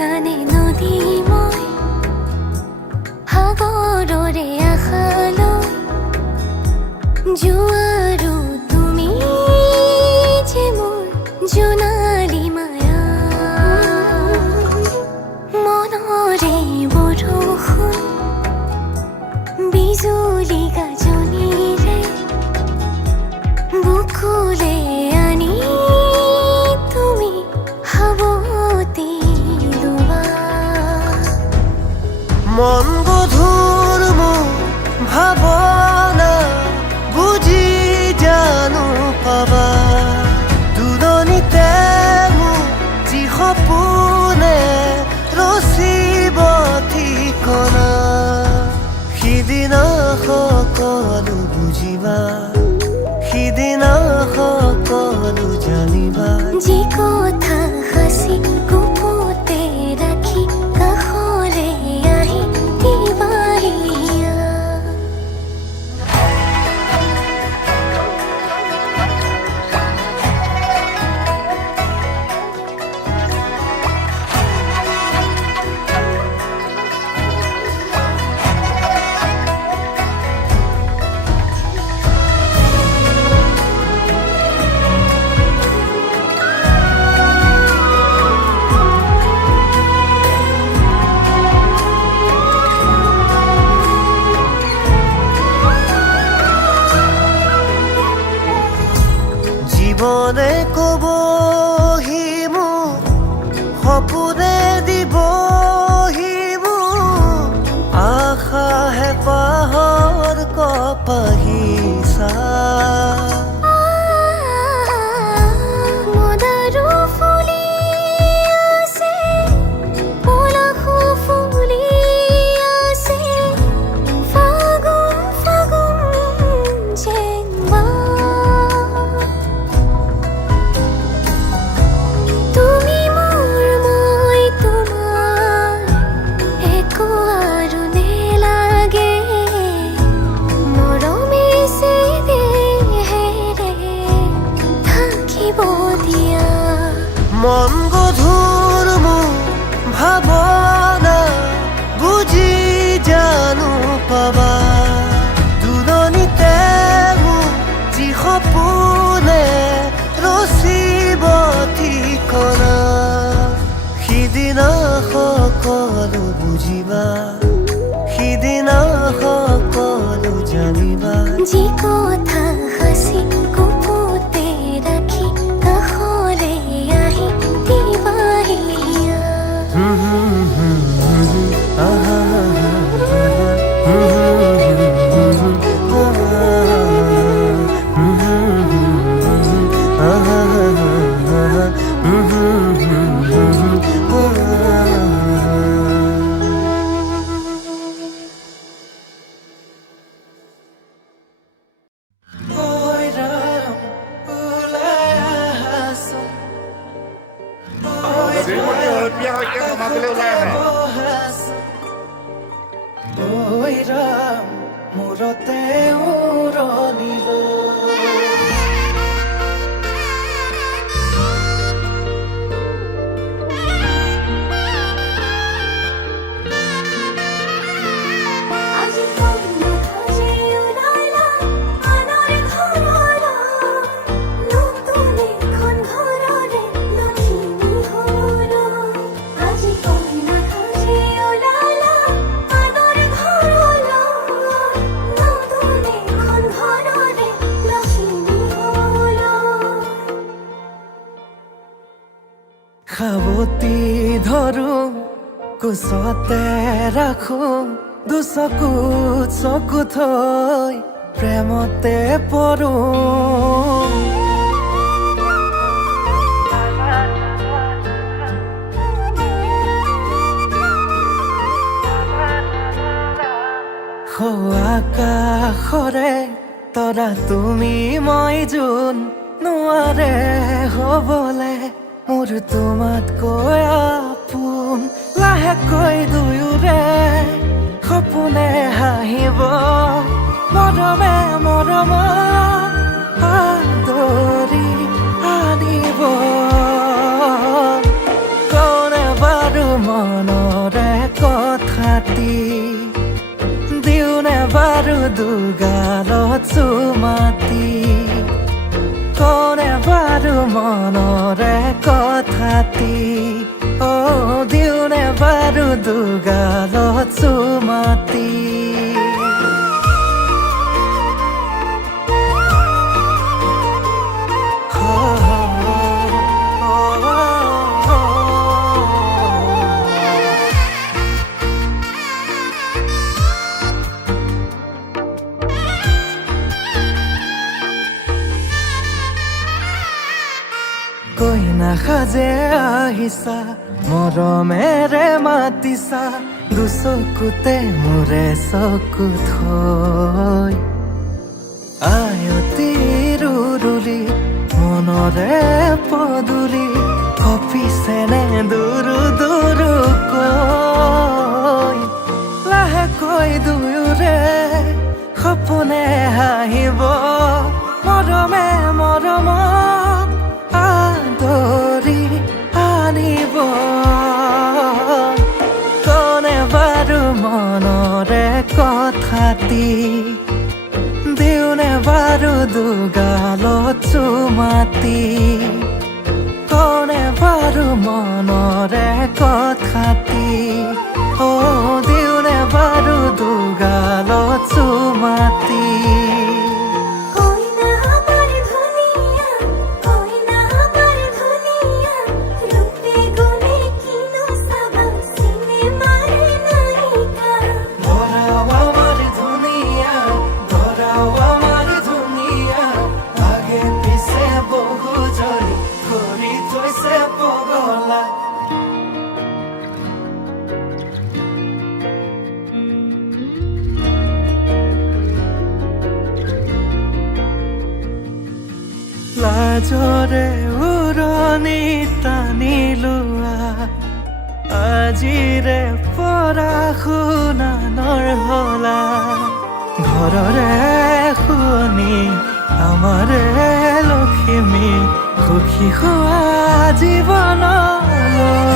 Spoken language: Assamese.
নানে নদী মই সাগৰৰে আশালৈ জোৱাৰো তুমি যে মোৰ জোনালী মায়া মনৰে বৰষুণ বিজুলী গাজনিৰে বুকুলে আনি তুমি হাবতি লোৱা মন গধুৰ মোৰ ভাৱনা বুজি জানো পাবা দুৰণিতে মোৰ যি সপোনে ৰচিব ঠিকনা সিদিনা সকলো বুজিবা সিদিনা সকলো জানিবা যি কথা সাঁচি গুপুতে ৰাখি কাষৰে আহি দিবাহিয়া জীৱনে ক'বহি মোক সপোনে দিবহি মোক আশা হেঁপাহৰ কপাহিচা মদাৰো ফুলি আছে পলাশো ফুলি আছে ফাগুন ফাগুন যেন তুমি মোৰ মই তোমাৰ একো আৰু নেলাগে মৰমে সে দেহেৰে থাকিব দিয়া মন গধুৰ মোৰ ভাৱনা বুজি জানো পাবা দুৰণিতে মোৰ যি সপোনে ৰচিব ঠিকনা সিদিনা সকলো বুজিবা সিদিনা সকলো জানিবা যি কথা সাঁচি গুপুতে ৰাখি কাষৰে আহি দিবাহিয়া মূৰতে উৰণিলো আজি পদ্মা সাজি ওলাইলা আনৰ ঘৰলৈ নতুন এখন ঘৰৰে লখিমী হ'ল আজি পদ্মা সাজি ওলাইলা আনৰ ঘৰলৈ নতুন এখন ঘৰৰে লখিমী হ'ল সাৱতি ধৰো কোচতে ৰাখো দুচকু চকু থৈ প্ৰেমতে পৰো আকাশৰে তৰা তুমি মই যোন নোৱাৰে হ'বলে মোৰ তোমাতকৈ আপোন লাহেকৈ দুয়োৰে সপোনে হাঁহিব মৰমে মৰম আদৰি আনিব কোনে বাৰু মনৰে কথাটি দিওঁনে বাৰু দুগালত চুমাতি কনে বাৰু মনৰে কথাটি দিওঁনে বাৰু দুগালত চুমাতি কৈ নাসাজে আহিছা মৰমেৰে মাতিছা দুচকুতে মোৰে চকু থৈ আয়তি ৰুৰুলি মনৰে পদূলি কপিছেনে দুৰু দুৰুকৈ লাহেকৈ দুয়োৰে সপোনে হাঁহিব মৰমে মৰমত আদৰি আনিব কনে বাৰু মনৰে কথাটি দিওঁনে বাৰু দুগালত চুমাতি কনে বাৰু মনৰে কথাটি দিওঁনে বাৰু দুগালত চুমাতি কইনা আমার ধুনিয়া কইনা আমার ধুনিয়া রূপে গুণে কিনো সাবান সিনেমার নায়িকা ধরাও আমার দুনিয়া ধরাও আমার দুনিয়া আগে পিছে বহু জনি কৰি থৈছে পগলা লাজৰে উৰণি টানি লোৱা আজিৰে পৰা শুনানৰ হলা ঘৰৰে শুনি আমাৰে লখিমী সুখী হোৱা জীৱনলৈ